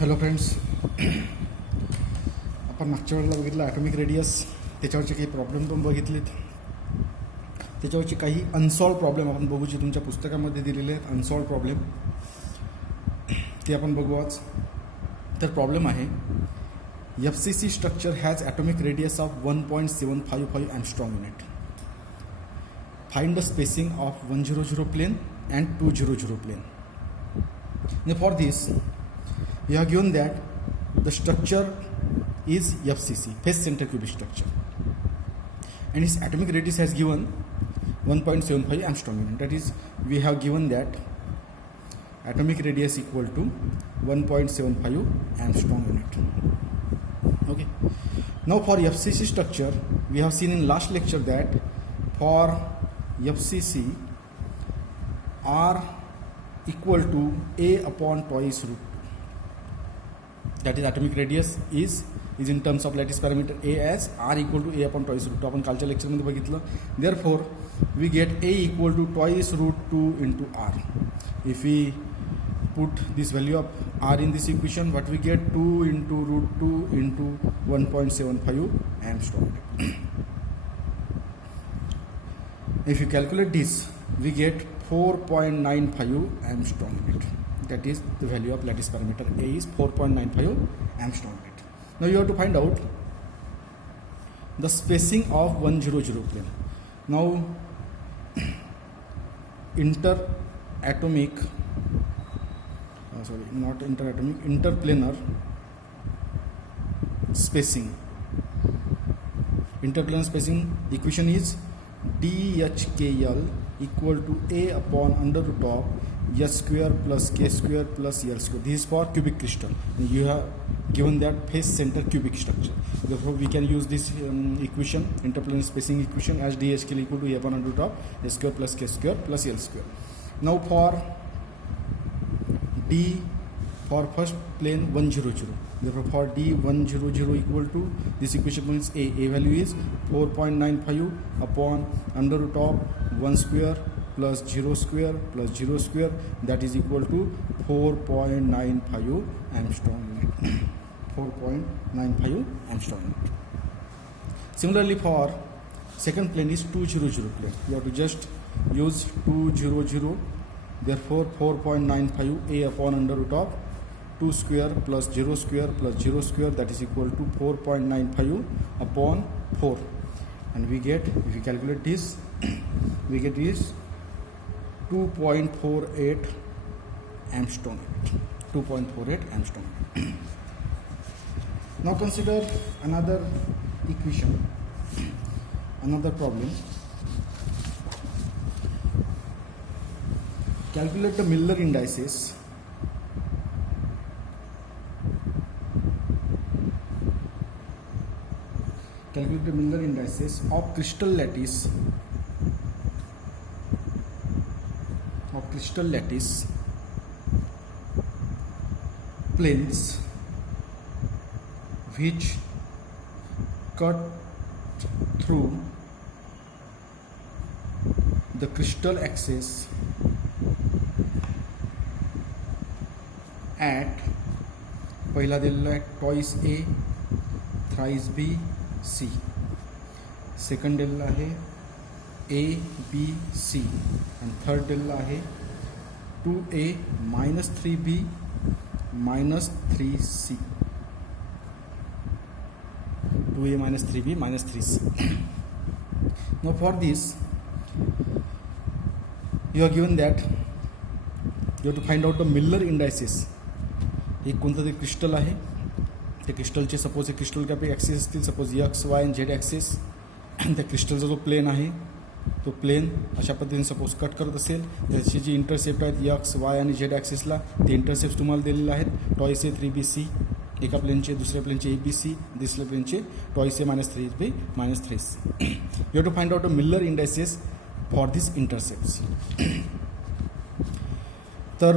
Hello friends, आपण मागच्या वेळेला बघितलं ॲटॉमिक रेडियस, त्याच्यावरचे काही प्रॉब्लेम पण बघितलेत. त्याच्यावरचे काही अनसॉल्व प्रॉब्लेम आपण बघू, जे तुमच्या पुस्तकामध्ये दिलेले आहेत अनसॉल्व प्रॉब्लेम, ते आपण बघू आज. तर प्रॉब्लेम आहे FCC structure has atomic radius of 1.755 angstrom unit. Find the spacing of 100 plane and 200 plane. Now for this we have given that the structure is FCC, face center cubic structure, and its atomic radius has given 1.75 angstrom unit. That is, we have given that atomic radius equal to 1.75 angstrom unit. Okay, now for FCC structure, we have seen in last lecture that for FCC R equal to A upon twice root 2. That is, atomic radius is in terms of lattice parameter A as R equal to A upon twice root 2. आपण कालच्या लेक्चरमध्ये बघितलं. Therefore, we get A equal to twice root 2 into R. If we put this value of R in this equation, what we get? 2 into root 2 into 1.75 angstrom. If you calculate this, we get 4.95 angstrom unit. That is the value of lattice parameter A is 4.95 angstrom unit. Now you have to find out the spacing of 100 plane. Now interplanar spacing. Interplanar spacing equation is DHKL equal to A upon under root of S square plus K square plus L square. This is for cubic crystal. You have given that face center cubic structure. Therefore, we can use this equation, interplanar spacing equation, as DHKL equal to A upon under root of S square plus K square plus L square. Now for D, for first plane 100. Therefore, for D 100 equal to this equation means A value is 4.95 upon under root of 1 square plus 0 square plus 0 square, that is equal to 4.95 angstrom unit. 4.95 angstrom unit. Similarly, for second plane is 200 plane. You have to just use 200. Therefore, 4.95 A upon under root of 2 square plus 0 square plus 0 square, that is equal to 4.95 upon 4, and we get, if we calculate this, we get is 2.48 angstrom. 2.48 angstrom. Now consider another equation, another problem. Calculate the Miller indices of crystal lattice planes which cut through the crystal axis at, पहिला दिलेला आहे twice A, thrice B, C. Second दिलेला आहे A, B, C, and third दिलेला आहे 2A minus 3B minus 3C. 2A minus 3B minus 3C. Now for this, you are given that you have to find out the Miller indices. एक कोणतं तरी crystal आहे, त्या क्रिस्टलचे suppose हे crystal काय axis असतील, suppose x वाय आणि Z axis. त्या क्रिस्टलचा जो प्लेन आहे तो प्लेन अशा पद्धतीने सपोज कट करत असेल, त्याची जी इंटरसेप्ट आहेत एक्स वाय आणि झेड ॲक्सिसला, ते इंटरसेप्ट तुम्हाला दिलेले आहेत टॉईस ए 3BC, एका प्लेनचे, दुसऱ्या प्लेनचे ABC, दुसऱ्या प्लेनचे टॉईस A -3B -3C. You have to find out the Miller indices for this intercepts. तर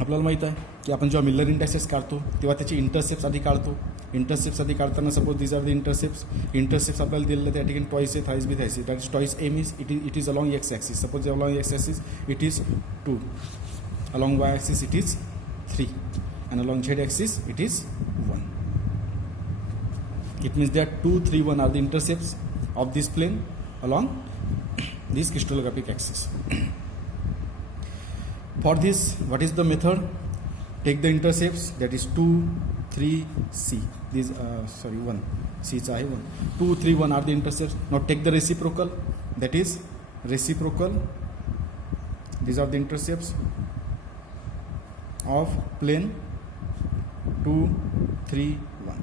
आपल्याला माहीत आहे की आपण जेव्हा मिलर इंडायसेस काढतो तेव्हा त्याचे इंटरसेप्ट्स आधी काढतो. इंटरसेप्ट्स आधी काढताना suppose these are the intercepts आपल्याला दिलेले त्या ठिकाणी twice A thrice B thrice, that is twice A means it is along X axis. Suppose along X axis it is 2, along Y axis it is 3, and along z axis it is 1. It means that 2, 3, 1 are the intercepts of this plane along this crystallographic axis. For this, what is the method? Take the intercepts, that is 2, 3, C. These 1. C is 1. 2, 3, 1 are the intercepts. Now take the reciprocal, that is reciprocal. These are the intercepts of plane 2, 3, 1.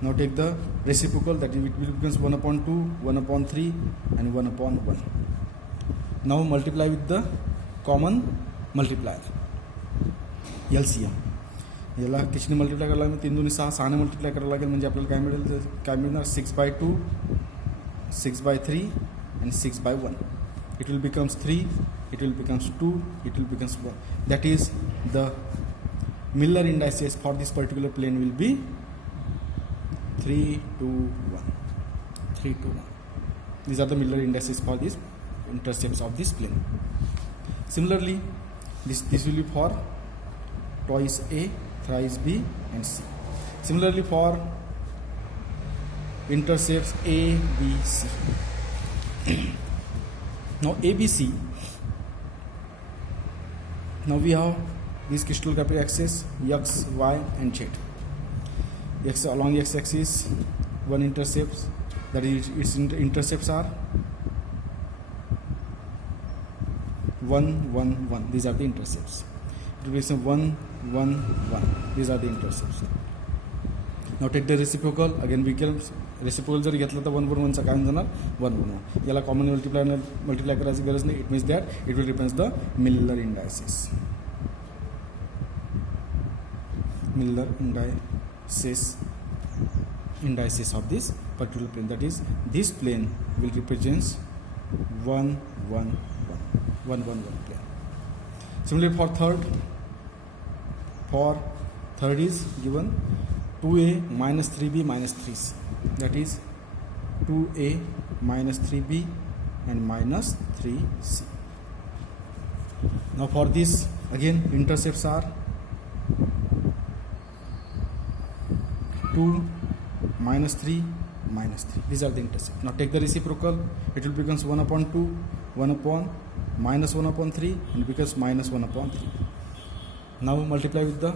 Now take the reciprocal, that it will becomes 1 upon 2, 1 upon 3, and 1 upon 1. Now multiply with the common multiplier, LCM. याला किसने multiply करायला लागेल? 3 2 6, 6 ने multiply करायला लागेल, म्हणजे आपल्याला काय मिळेल? काय मिळणार? 6/2, 6/3, and 6/1. It will becomes 3, it will becomes 2, it will becomes 1. That is the Miller indices for this particular plane will be 3, 2, 1. 3, 2, 1. These are the Miller indices for these intercepts of this plane. Similarly, this will be for twice A, thrice B, and C. Similarly, for intercepts A, B, C. Now A, B, C. Now we have this crystallographic axis X, Y, and Z. X along the x-axis, one intercepts, that is its intercepts are 1, 1, 1. These are the intercepts. It will be some 1, 1, 1. These are the intercepts. Now take the reciprocal. Again we can reciprocal जर घेतला तर 1 1 चा काय जाणार? 1 1 1. याला common multiply करायची गरज नाही. It means that it will represent the Miller indices. Miller indices of this particular plane. That is, this plane will represent 1 1 1 plane. Similarly, for third is given 2a minus 3b minus 3c. That is 2a minus 3b and minus 3c. Now for this, again intercepts are 2 minus 3 minus 3. These are the intercepts. Now take the reciprocal. It will becomes 1 upon 2, 1 upon minus 1 upon 3, and it becomes minus 1 upon 3. Now multiply with the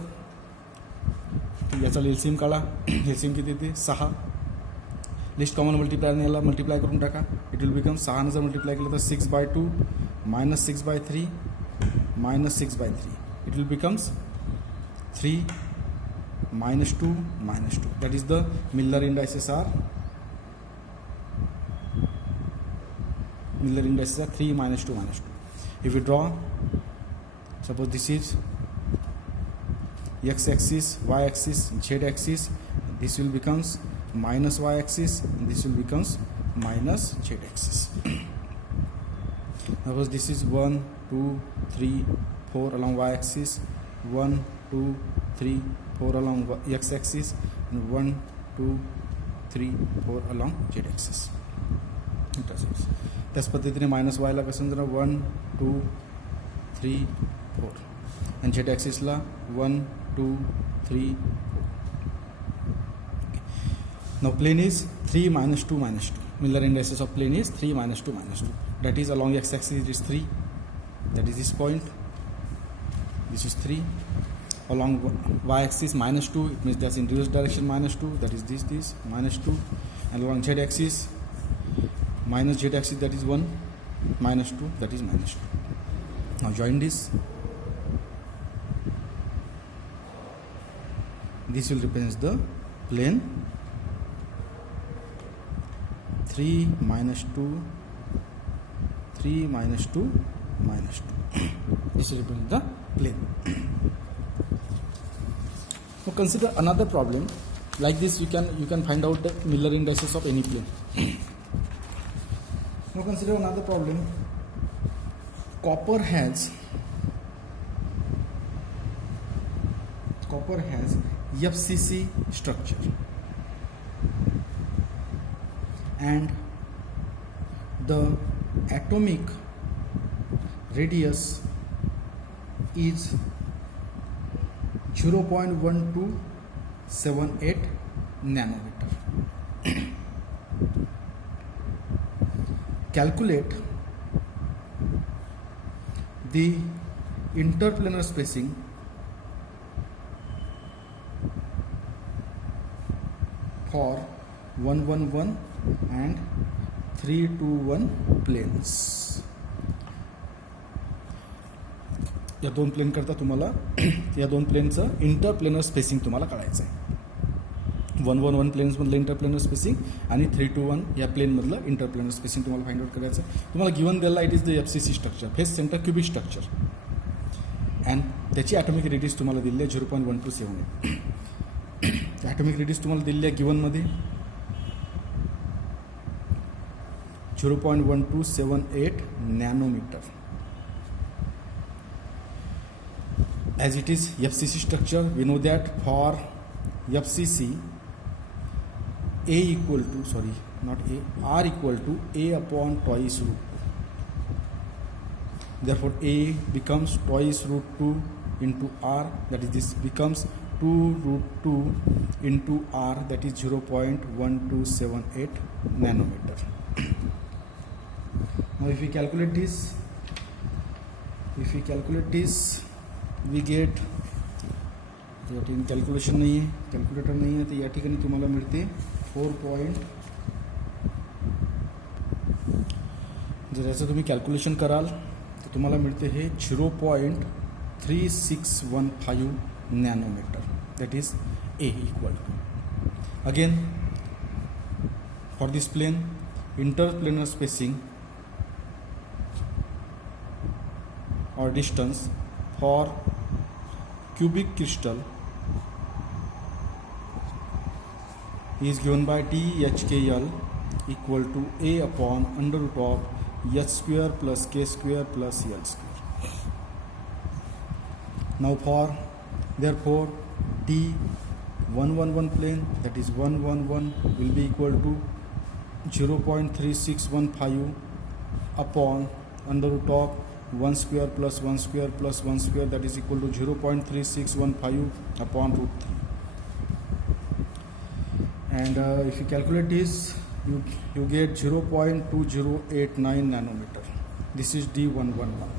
याचा LCM काढा. LCM किती येते? 6. List common मल्टिप्लायरने याला multiply करून टाका. It will become 6 ने जर multiply केलं तर 6/2 minus 6/3 minus 6/3. It will becomes 3 minus 2 minus 2. That is the Miller indices are 3 minus 2 minus 2. If we draw, suppose this is x-axis, y-axis, z-axis, this will becomes minus y-axis, and this will becomes minus z-axis. Suppose this is 1 2 3 4 along y-axis, 1 2 3 4 along x-axis, and 1 2 3 4 along z-axis. Intercepts. त्याच पद्धतीने minus वायला कसं जरा 1 2 3 4 आणि z ॲक्सिसला 1 2 3 4. Now plane is 3 minus 2 minus 2. Miller indices of plane is 3 minus 2 minus 2. That is along x-axis it is 3. That is this point. This is 3. Along y-axis minus 2. It means that's in reverse direction minus 2. That is this minus 2. And along z-axis minus z-axis, that is 1 minus 2, that is minus 2. Now join this. This will represent the plane 3 minus 2 3 minus 2 minus 2. This will represent the plane. Now consider another problem. Like this you can find out the Miller indices of any plane. Now consider another problem. Copper has FCC structure, and the atomic radius is 0.1278 nanometer. Calculate the interplanar spacing for 111 and 321 planes. या दोन plane करता तुम्हाला या दोन प्लेनचं interplanar spacing तुम्हाला काढायचं आहे. 111 प्लेन्समधलं interplanar spacing आणि 321 या प्लेनमधलं इंटरप्लेनर स्पेसिंग तुम्हाला फाइंड आउट करायचं आहे. तुम्हाला गिवन दिलेला it is the FCC structure, face centre cubic structure, and त्याची ॲटॉमिक रेडियस तुम्हाला दिली आहे 0.1278. ॲटॉमिक रेडियस तुम्हाला दिलेली आहे गिवनमध्ये 0.1278 nanometer. As it is FCC structure, we know that for FCC, R equal to A upon twice root 2. Therefore, A becomes twice root 2 into R, that is, this becomes 2 root 2 into R, that is 0.1278 nanometer. Now, if we calculate this, we get, या ठिकाणी calculator नाही आहे, तर या ठिकाणी तुम्हाला मिळते 4. जर याचं तुम्ही कॅल्क्युलेशन कराल तर तुम्हाला मिळते हे 0.3615 nanometre, that is A equal to. Again for this plane interplanar spacing or distance for cubic crystal is given by THKL equal to A upon under root of H square plus K square plus L square. Now therefore T111 plane, that is 111, will be equal to 0.3615 upon under root of 1 square plus 1 square plus 1 square, that is equal to 0.3615 upon root 3. And if you calculate this, you get 0.2089 nanometer. This is D111.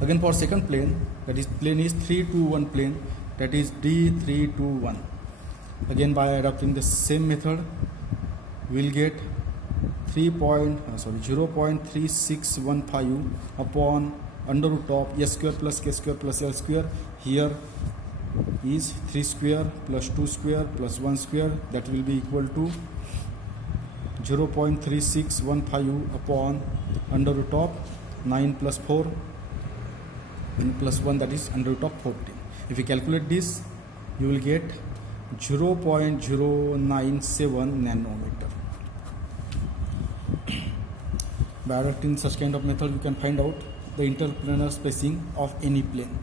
Again for second plane, that is plane is 321 plane, that is D321. Again by adopting the same method, we will get 0.3615 upon under root of S square plus K square plus L square. Here is 3 square plus 2 square plus 1 square, that will be equal to 0.3615 upon under root of 9 plus 4 and plus 1, that is under root of 14. If you calculate this, you will get 0.097 nanometer. By adopting such kind of method, you can find out the interplanar spacing of any plane.